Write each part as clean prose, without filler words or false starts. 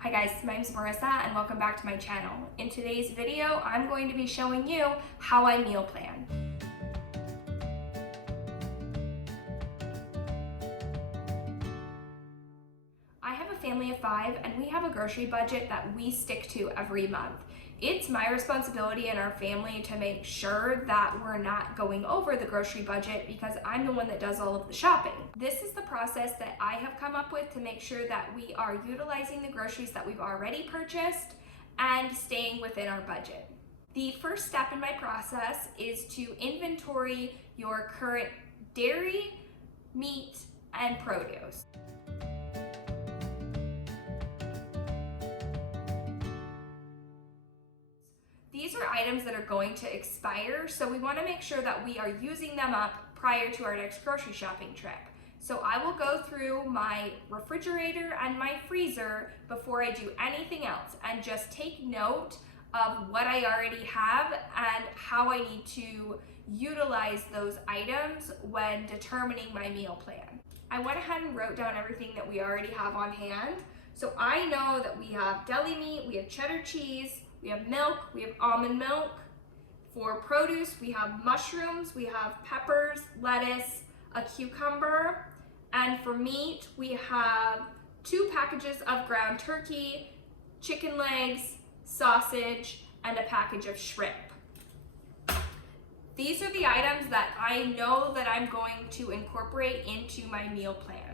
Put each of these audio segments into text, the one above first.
Hi guys, my name is Marissa and welcome back to my channel. In today's video, I'm going to be showing you how I meal plan. I have a family of 5 and we have a grocery budget that we stick to every month. It's my responsibility and our family to make sure that we're not going over the grocery budget because I'm the one that does all of the shopping. This is the process that I have come up with to make sure that we are utilizing the groceries that we've already purchased and staying within our budget. The first step in my process is to inventory your current dairy, meat, and produce. These are items that are going to expire, so we want to make sure that we are using them up prior to our next grocery shopping trip. So I will go through my refrigerator and my freezer before I do anything else and just take note of what I already have and how I need to utilize those items when determining my meal plan. I went ahead and wrote down everything that we already have on hand. So I know that we have deli meat, we have cheddar cheese, we have milk, we have almond milk. For produce, we have mushrooms, we have peppers, lettuce, a cucumber. And for meat, we have 2 packages of ground turkey, chicken legs, sausage, and a package of shrimp. These are the items that I know that I'm going to incorporate into my meal plan.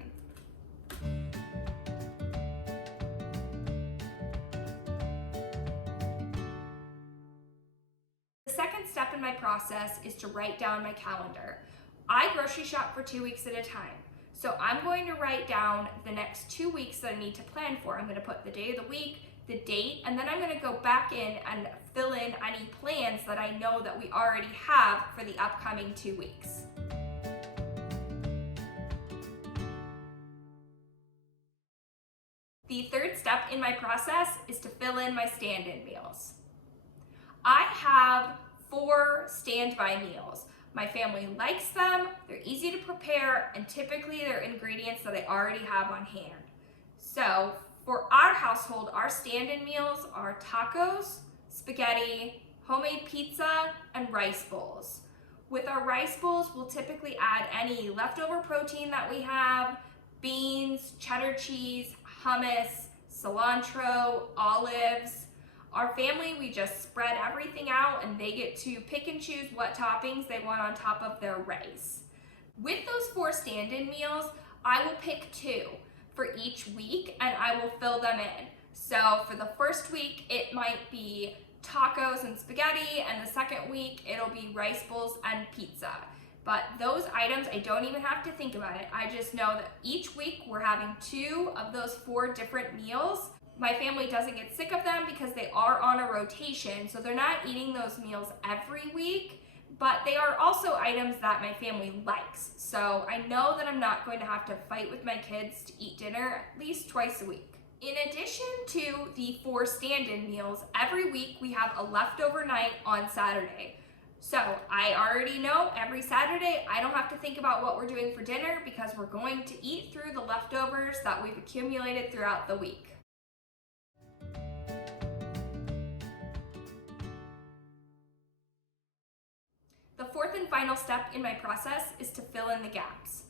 The second step in my process is to write down my calendar. I grocery shop for 2 weeks at a time. So I'm going to write down the next 2 weeks that I need to plan for. I'm going to put the day of the week, the date, and then I'm going to go back in and fill in any plans that I know that we already have for the upcoming 2 weeks. The third step in my process is to fill in my stand-in meals. I have 4 standby meals. My family likes them, they're easy to prepare, and typically they're ingredients that I already have on hand. So for our household, our stand-in meals are tacos, spaghetti, homemade pizza, and rice bowls. With our rice bowls, we'll typically add any leftover protein that we have, beans, cheddar cheese, hummus, cilantro, olives. Our family, we just spread everything out and they get to pick and choose what toppings they want on top of their rice. With those 4 stand-in meals, I will pick 2 for each week and I will fill them in. So for the first week, it might be tacos and spaghetti, and the second week, it'll be rice bowls and pizza. But those items, I don't even have to think about it. I just know that each week we're having 2 of those 4 different meals. My family doesn't get sick of them because they are on a rotation, so they're not eating those meals every week, but they are also items that my family likes. So I know that I'm not going to have to fight with my kids to eat dinner at least twice a week. In addition to the 4 stand-in meals, every week we have a leftover night on Saturday. So I already know every Saturday I don't have to think about what we're doing for dinner because we're going to eat through the leftovers that we've accumulated throughout the week. The fourth and final step in my process is to fill in the gaps.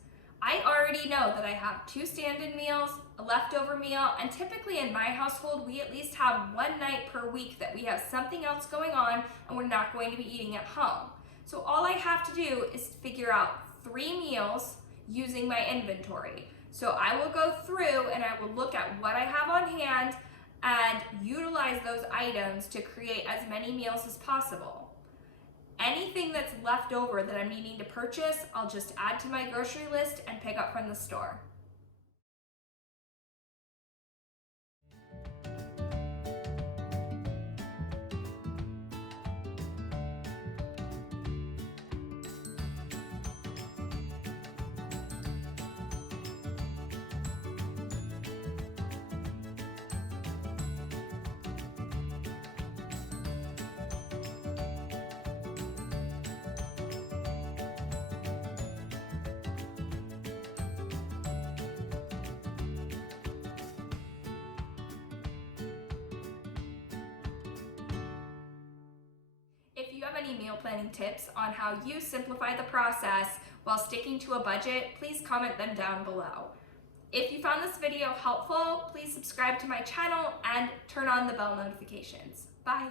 I already know that I have 2 stand-in meals, a leftover meal, and typically in my household, we at least have 1 night per week that we have something else going on and we're not going to be eating at home. So all I have to do is figure out 3 meals using my inventory. So I will go through and I will look at what I have on hand and utilize those items to create as many meals as possible. Anything that's left over that I'm needing to purchase, I'll just add to my grocery list and pick up from the store. you have any meal planning tips on how you simplify the process while sticking to a budget, please comment them down below. If you found this video helpful, please subscribe to my channel and turn on the bell notifications. Bye.